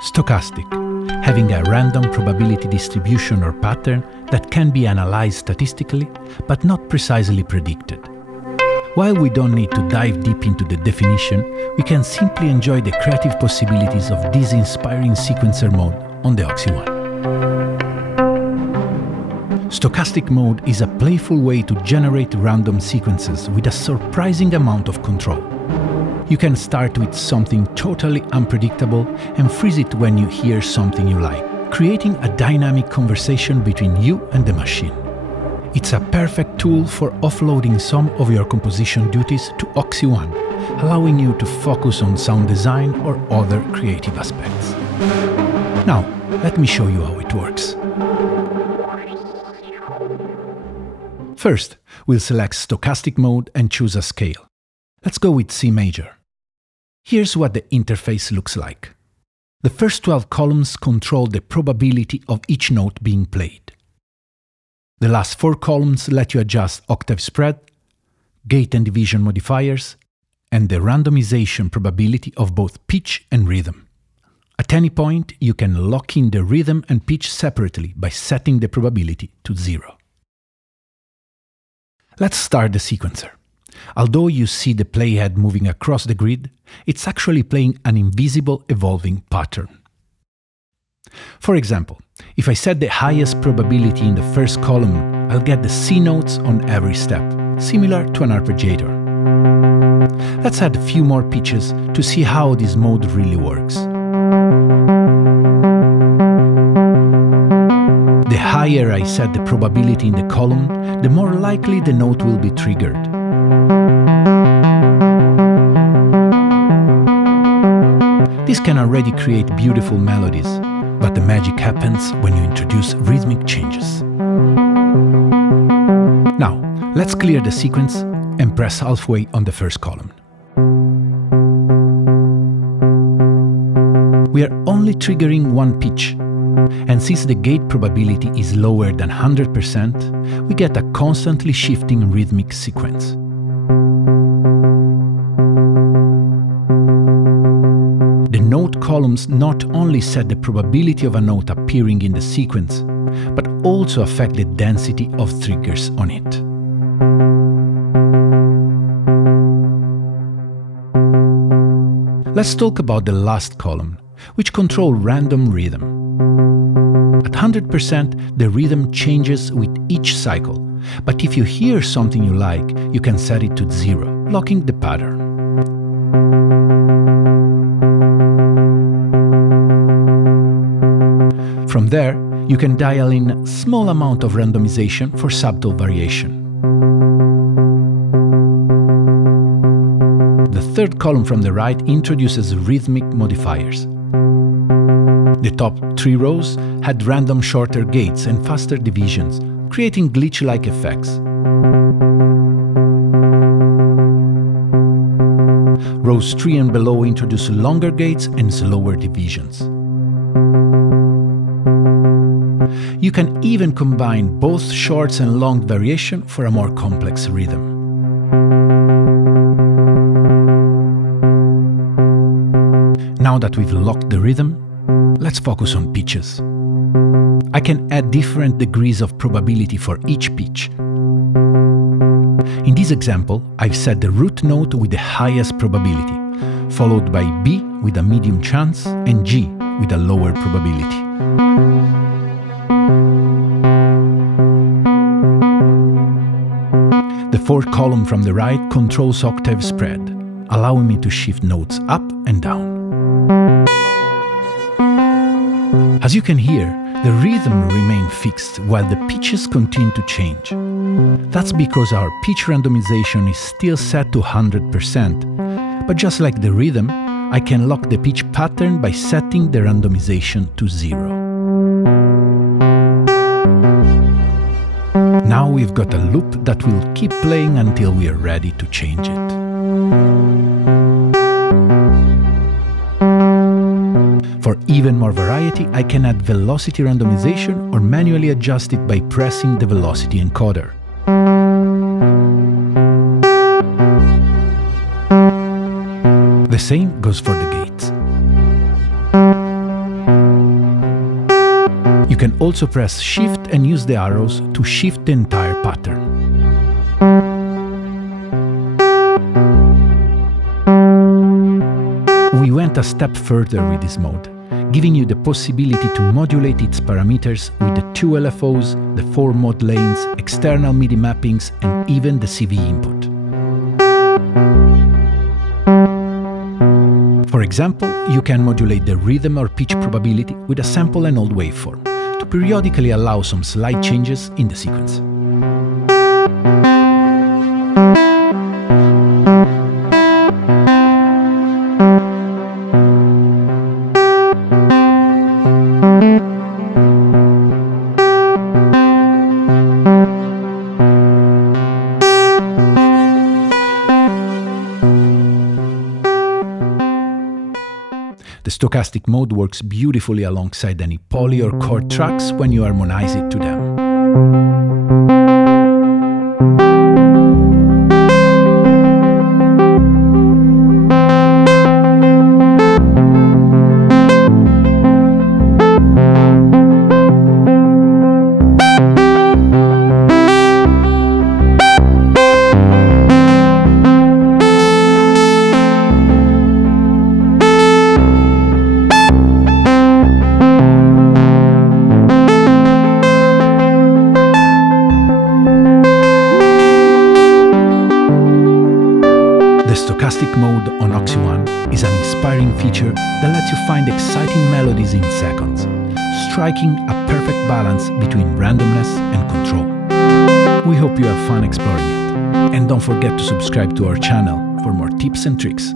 Stochastic, having a random probability distribution or pattern that can be analyzed statistically, but not precisely predicted. While we don't need to dive deep into the definition, we can simply enjoy the creative possibilities of this inspiring sequencer mode on the OXI One. Stochastic mode is a playful way to generate random sequences with a surprising amount of control. You can start with something totally unpredictable and freeze it when you hear something you like, creating a dynamic conversation between you and the machine. It's a perfect tool for offloading some of your composition duties to OXI One, allowing you to focus on sound design or other creative aspects. Now, let me show you how it works. First, we'll select Stochastic mode and choose a scale. Let's go with C major. Here's what the interface looks like. The first 12 columns control the probability of each note being played. The last 4 columns let you adjust octave spread, gate and division modifiers, and the randomization probability of both pitch and rhythm. At any point, you can lock in the rhythm and pitch separately by setting the probability to 0. Let's start the sequencer. Although you see the playhead moving across the grid, it's actually playing an invisible evolving pattern. For example, if I set the highest probability in the first column, I'll get the C notes on every step, similar to an arpeggiator. Let's add a few more pitches to see how this mode really works. The higher I set the probability in the column, the more likely the note will be triggered. This can already create beautiful melodies, but the magic happens when you introduce rhythmic changes. Now, let's clear the sequence and press halfway on the first column. We are only triggering one pitch, and since the gate probability is lower than 100%, we get a constantly shifting rhythmic sequence. The note columns not only set the probability of a note appearing in the sequence, but also affect the density of triggers on it. Let's talk about the last column, which controls random rhythm. At 100%, the rhythm changes with each cycle, but if you hear something you like, you can set it to 0, locking the pattern. From there, you can dial in a small amount of randomization for subtle variation. The third column from the right introduces rhythmic modifiers. The top 3 rows had random shorter gates and faster divisions, creating glitch-like effects. Rows 3 and below introduce longer gates and slower divisions. You can even combine both short and long variation for a more complex rhythm. Now that we've locked the rhythm, let's focus on pitches. I can add different degrees of probability for each pitch. In this example, I've set the root note with the highest probability, followed by B with a medium chance and G with a lower probability. The fourth column from the right controls octave spread, allowing me to shift notes up and down. As you can hear, the rhythm remains fixed while the pitches continue to change. That's because our pitch randomization is still set to 100%, but just like the rhythm, I can lock the pitch pattern by setting the randomization to 0. Now we've got a loop that will keep playing until we are ready to change it. For even more variety, I can add velocity randomization or manually adjust it by pressing the velocity encoder. The The same goes for the gates. You can also press Shift and use the arrows to shift the entire pattern. We went a step further with this mode, giving you the possibility to modulate its parameters with the 2 LFOs, the 4 mod lanes, external MIDI mappings, and even the CV input. For example, you can modulate the rhythm or pitch probability with a sample and hold waveform to periodically allow some slight changes in the sequence. The stochastic mode works beautifully alongside any poly or chord tracks when you harmonize it to them. The stochastic mode on OXI One is an inspiring feature that lets you find exciting melodies in seconds, striking a perfect balance between randomness and control. We hope you have fun exploring it, and don't forget to subscribe to our channel for more tips and tricks.